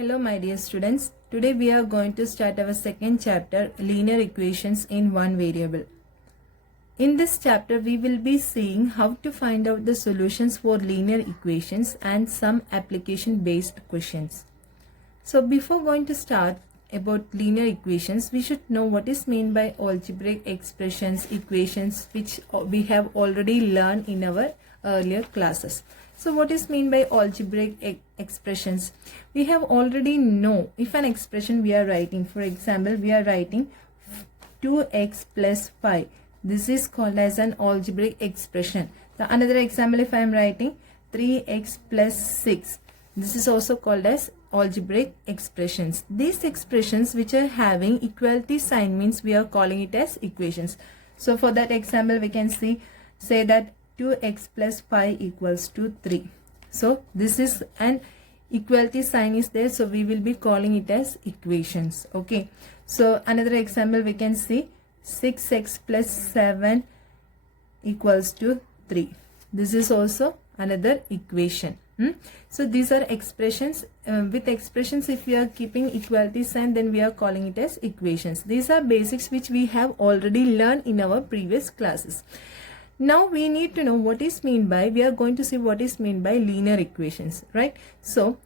Hello my dear students, today we are going to start our second chapter, linear equations in one variable. In this chapter we will be seeing how to find out the solutions for linear equations and some application based questions. So before going to start about linear equations, we should know what is meant by algebraic expressions, equations which we have already learned in our earlier classes. So what is meant by algebraic expressions? We have already know if an expression we are writing, for example, we are writing 2x plus 5. This is called as an algebraic expression. The another example, if I am writing 3x plus 6. This is also called as algebraic expressions. These expressions which are having equality sign means we are calling it as equations. So for that example, we can say that 2x plus 5 equals to 3. So this is an equality sign is there, so we will be calling it as equations. Okay, so another example we can see 6x plus 7 equals to 3. This is also another equation. So these are expressions. With expressions, if we are keeping equality sign, then we are calling it as equations. These are basics which we have already learned in our previous classes. Now we need to know what is meant by, we are going to see what is meant by linear equations, right? So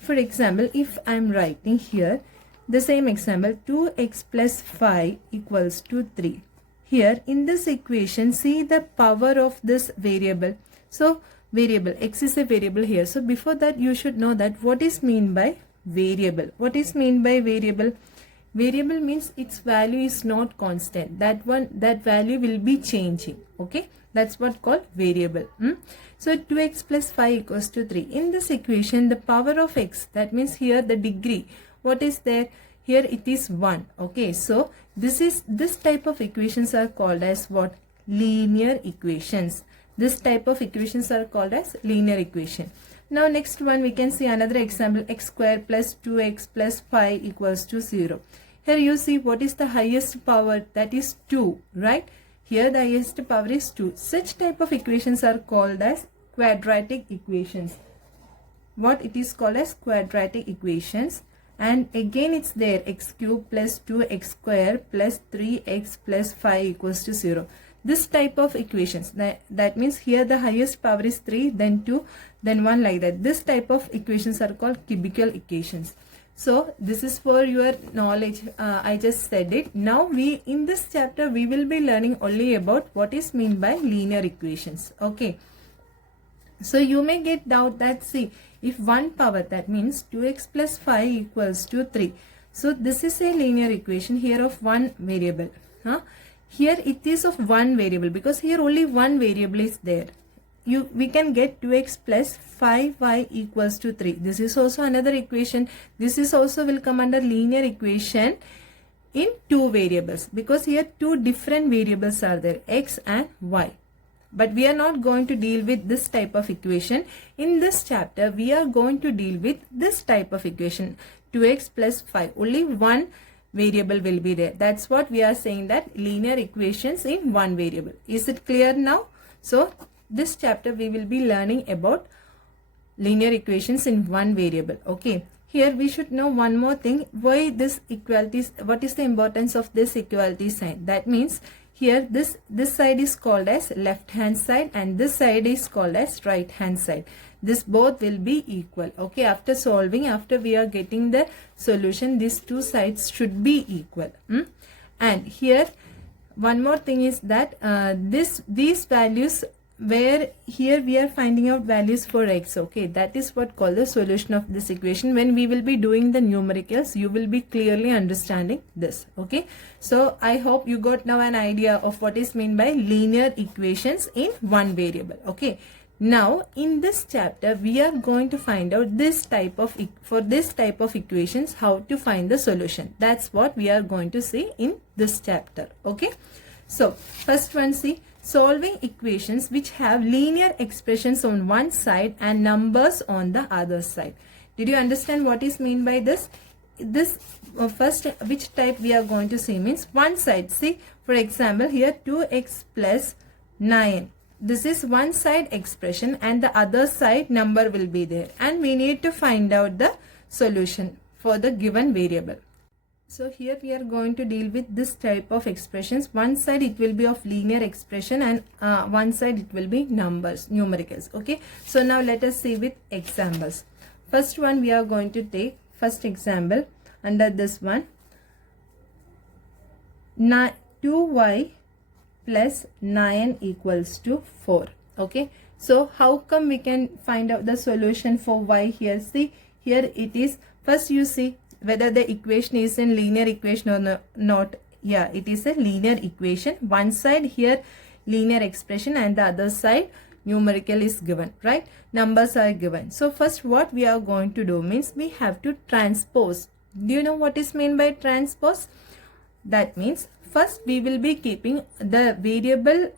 for example, if I am writing here the same example, 2x plus 5 equals to 3. Here in this equation, see the power of this variable. So variable, x is a variable here. So before that you should know that what is meant by variable. What is meant by variable? Variable means its value is not constant. That value will be changing. Okay, that's what called variable. So 2x plus 5 equals to 3. In this equation, the power of x, that means here the degree, what is there? Here it is 1. Okay, so this type of equations are called as what? Linear equations. This type of equations are called as linear equation. Now next one we can see another example, x square plus 2x plus 5 equals to 0. Here you see what is the highest power, that is 2, right? Here the highest power is 2. Such type of equations are called as quadratic equations. What it is called as quadratic equations. And again it's there, x cube plus 2x square plus 3x plus 5 equals to 0. This type of equations, that means here the highest power is 3, then 2, then 1, like that. This type of equations are called cubical equations. So this is for your knowledge. I just said it. Now in this chapter we will be learning only about what is meant by linear equations. Okay. So you may get doubt that, see, if one power, that means 2x plus 5 equals to 3. So this is a linear equation here of one variable. Here it is of one variable because here only one variable is there. We can get 2x plus 5y equals to 3. This is also another equation. This is also will come under linear equation in two variables because here two different variables are there, x and y. But we are not going to deal with this type of equation. In this chapter, we are going to deal with this type of equation, 2x plus 5. Only one variable will be there. That's what we are saying, that linear equations in one variable. Is it clear now? So this chapter we will be learning about linear equations in one variable. Okay. Here we should know one more thing. Why this equality? What is the importance of this equality sign? That means here this side is called as left hand side and this side is called as right hand side. This both will be equal. Okay, after solving, after we are getting the solution, these two sides should be equal. And here one more thing is that these values, where here we are finding out values for x. Okay, that is what called the solution of this equation. When we will be doing the numericals, you will be clearly understanding this. Okay, so I hope you got now an idea of what is meant by linear equations in one variable. Okay, now in this chapter we are going to find out for this type of equations how to find the solution. That's what we are going to see in this chapter. Okay, so first one, see, solving equations which have linear expressions on one side and numbers on the other side. Did you understand what is meant by this? This first, which type we are going to see means one side. See, for example, here 2x plus 9. This is one side expression and the other side number will be there, and we need to find out the solution. for the given variable. So here we are going to deal with this type of expressions. One side it will be of linear expression and one side it will be numbers, numericals. Okay. So now let us see with examples. First one we are going to take first example under this one. 2y plus 9 equals to 4. Okay. So how come we can find out the solution for y here? See here it is. First you see whether the equation is in linear equation or not. Yeah, it is a linear equation. One side here linear expression and the other side numerical is given, right? Numbers are given. So first what we are going to do means we have to transpose. Do you know what is meant by transpose? That means first we will be keeping the variable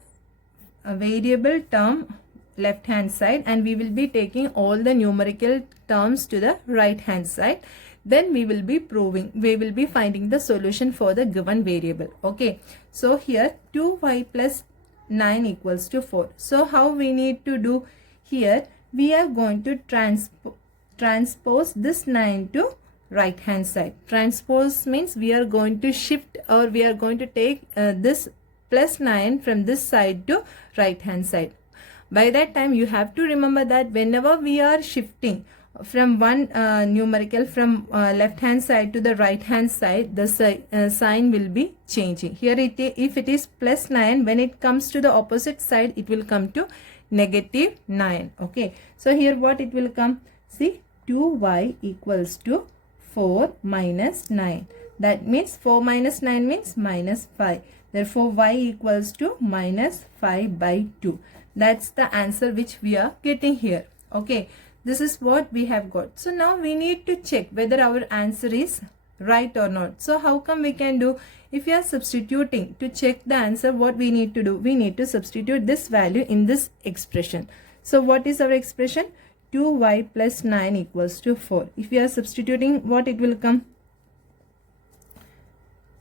term left hand side and we will be taking all the numerical terms to the right hand side. Then we will be finding the solution for the given variable. Okay. So here 2y plus 9 equals to 4. So how we need to do here? We are going to transpose this 9 to right hand side. Transpose means we are going to shift or we are going to take this plus 9 from this side to right hand side. By that time you have to remember that whenever we are shifting from one numerical from left hand side to the right hand side, the sign will be changing. Here if it is plus 9, when it comes to the opposite side it will come to negative 9. Okay. So here what it will come? See 2y equals to 4 minus 9. That means 4 minus 9 means minus 5. Therefore y equals to minus 5 by 2. That's the answer which we are getting here. Okay. This is what we have got. So now we need to check whether our answer is right or not. So how come we can do? If we are substituting to check the answer, what we need to do? We need to substitute this value in this expression. So what is our expression? 2y plus 9 equals to 4. If we are substituting, what it will come?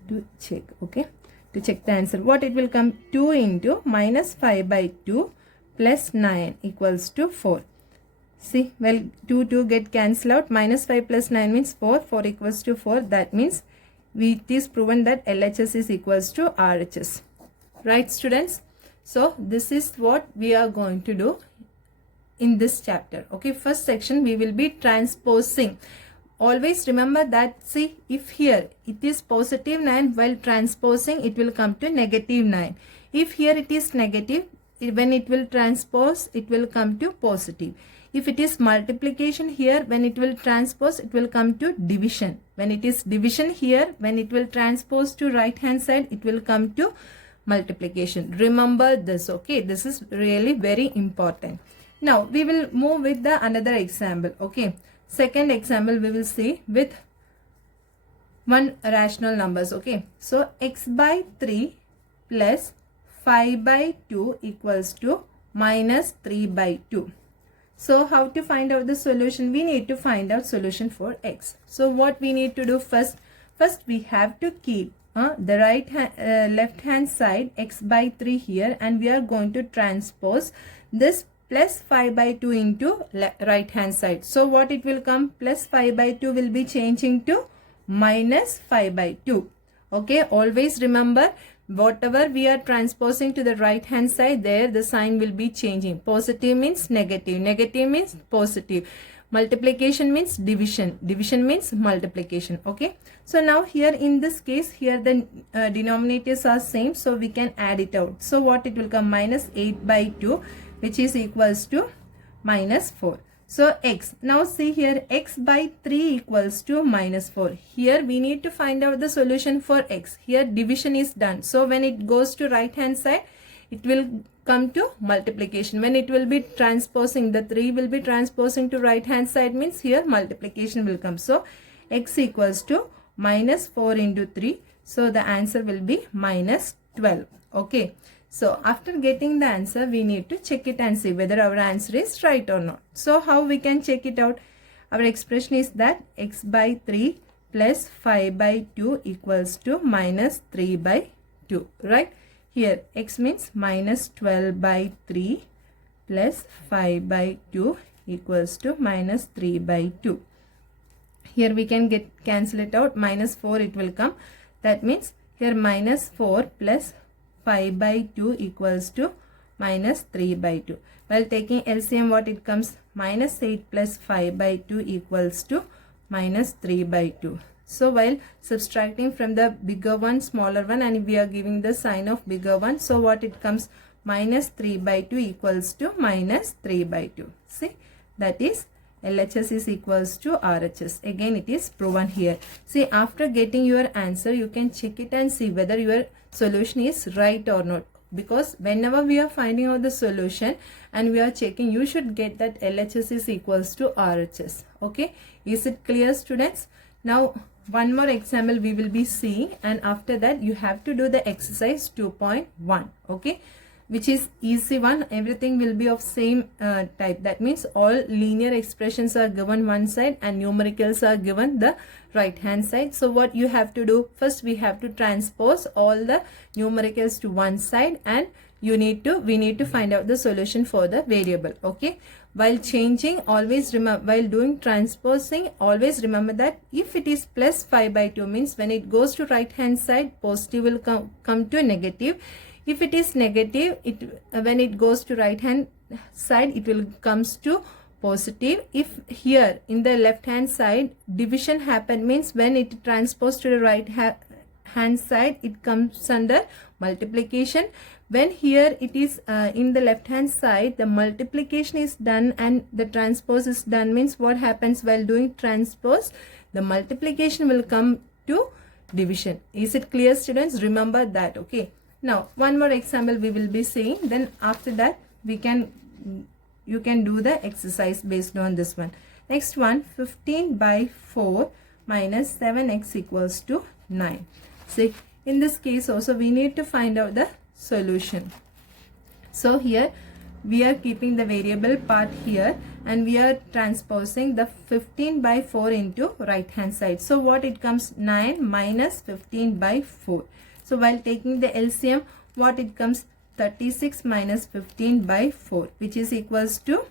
To check, okay? To check the answer, what it will come? 2 into minus 5 by 2 plus 9 equals to 4. See, well, 2 get cancelled out. Minus 5 plus 9 means 4. 4 equals to 4. That means it is proven that LHS is equals to RHS. Right, students? So, this is what we are going to do in this chapter. Okay, first section we will be transposing. Always remember that, see, if here it is positive 9, while transposing it will come to negative 9. If here it is negative, when it will transpose, it will come to positive. If it is multiplication here, when it will transpose, it will come to division. When it is division here, when it will transpose to right hand side, it will come to multiplication. Remember this, okay? This is really very important. Now, we will move with the another example, okay? Second example we will see with one rational numbers, okay? So, x by 3 plus 5 by 2 equals to minus 3 by 2. So how to find out the solution? We need to find out solution for x. So what we need to do first? First we have to keep the left hand side x by 3 here and we are going to transpose this plus 5 by 2 into right hand side. So what it will come? Plus 5 by 2 will be changing to minus 5 by 2. Okay, always remember, whatever we are transposing to the right hand side, there the sign will be changing. Positive means negative, negative means positive, multiplication means division, division means multiplication. Okay, so now here in this case, here the denominators are same, so we can add it out. So what it will come? Minus 8 by 2, which is equals to minus 4. So x, now see here, x by 3 equals to minus 4. Here we need to find out the solution for x. Here division is done. So when it goes to right hand side, it will come to multiplication. When it will be transposing, the 3 will be transposing to right hand side means here multiplication will come. So x equals to minus 4 into 3. So the answer will be minus 12. Okay. So after getting the answer, we need to check it and see whether our answer is right or not. So how we can check it out? Our expression is that x by 3 plus 5 by 2 equals to minus 3 by 2, right? Here x means minus 12 by 3 plus 5 by 2 equals to minus 3 by 2. Here we can cancel it out. Minus 4 it will come. That means here minus 4 plus 5 by 2 equals to minus 3 by 2. While taking LCM, what it comes? Minus 8 plus 5 by 2 equals to minus 3 by 2. So while subtracting from the bigger one, smaller one, and we are giving the sign of bigger one, so what it comes? Minus 3 by 2 equals to minus 3 by 2. See, that is LHS is equals to RHS. Again, it is proven here. See, after getting your answer, you can check it and see whether your solution is right or not. Because whenever we are finding out the solution and we are checking, you should get that LHS is equals to RHS. Okay, is it clear, students? Now, one more example we will be seeing, and after that you have to do the exercise 2.1. Okay, which is easy one. Everything will be of same type. That means all linear expressions are given one side and numericals are given the right hand side. So what you have to do, first we have to transpose all the numericals to one side, and we need to find out the solution for the variable. Okay, while changing, always remember, while doing transposing, always remember that if it is plus 5 by 2 means when it goes to right hand side, positive will come to negative. If it is negative, when it goes to right hand side, it will comes to positive. If here in the left hand side division happen, means when it transposed to the right hand side, it comes under multiplication. When here it is in the left hand side, the multiplication is done and the transpose is done, means what happens while doing transpose? The multiplication will come to division. Is it clear, students? Remember that. Okay. Now, one more example we will be seeing. Then after that, you can do the exercise based on this one. Next one, 15 by 4 minus 7x equals to 9. See, in this case also we need to find out the solution. So here we are keeping the variable part here and we are transposing the 15 by 4 into right hand side. So what it comes? 9 minus 15 by 4. So while taking the LCM, what it comes? 36 minus 15 by 4, which is equals to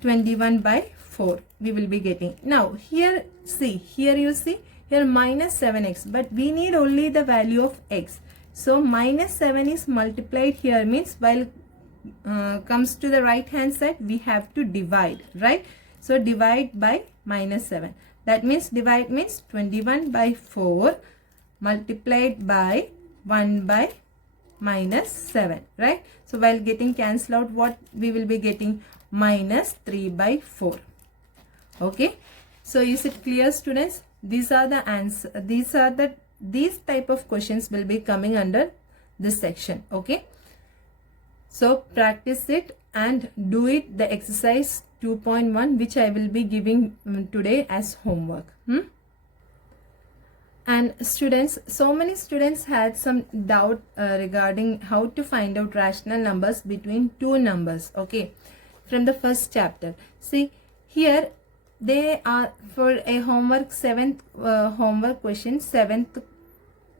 21 by 4 we will be getting. Now here see, here you see, here minus 7x, but we need only the value of x. So minus 7 is multiplied here, means while comes to the right hand side, we have to divide, right? So divide by minus 7. That means divide means 21 by 4 multiplied by 1 by minus 7, right? So while getting cancelled out, what we will be getting? Minus 3 by 4. Okay, so is it clear, students? These are the answer. These type of questions will be coming under this section. Okay, so practice it and do it, the exercise 2.1, which I will be giving today as homework. And students, so many students had some doubt regarding how to find out rational numbers between two numbers. Okay, from the first chapter. See, here they are for a homework, 7th homework question, 7th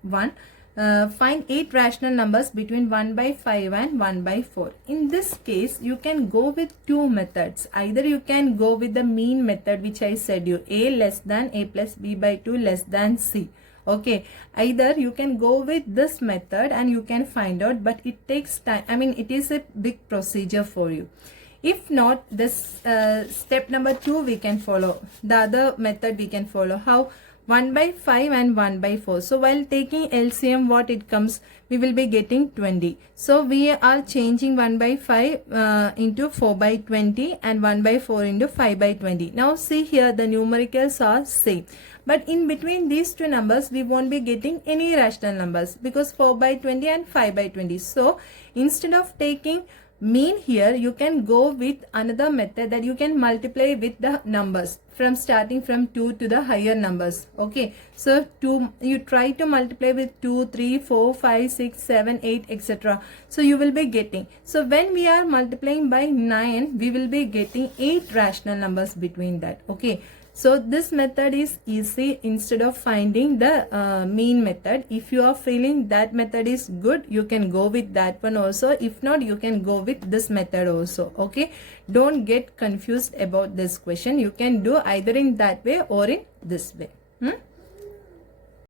one. Find 8 rational numbers between 1 by 5 and 1 by 4. In this case, you can go with two methods. Either you can go with the mean method, which I said you, a less than a plus b by 2 less than c. Okay, either you can go with this method and you can find out, but it takes time. I mean, it is a big procedure for you. If not, this step number 2 we can follow. The other method we can follow. How? 1 by 5 and 1 by 4. So while taking LCM, what it comes? We will be getting 20. So we are changing 1 by 5 into 4 by 20 and 1 by 4 into 5 by 20. Now see here, the numericals are same. But in between these two numbers, we won't be getting any rational numbers because 4 by 20 and 5 by 20. So instead of taking mean here, you can go with another method that you can multiply with the numbers from starting from 2 to the higher numbers. Okay, so you try to multiply with 2, 3, 4, 5, 6, 7, 8, etc. So you will be getting, so when we are multiplying by 9, we will be getting 8 rational numbers between that. Okay, So this method is easy instead of finding the mean method. If you are feeling that method is good, you can go with that one also. If not, you can go with this method also. Okay, don't get confused about this question. You can do either in that way or in this way.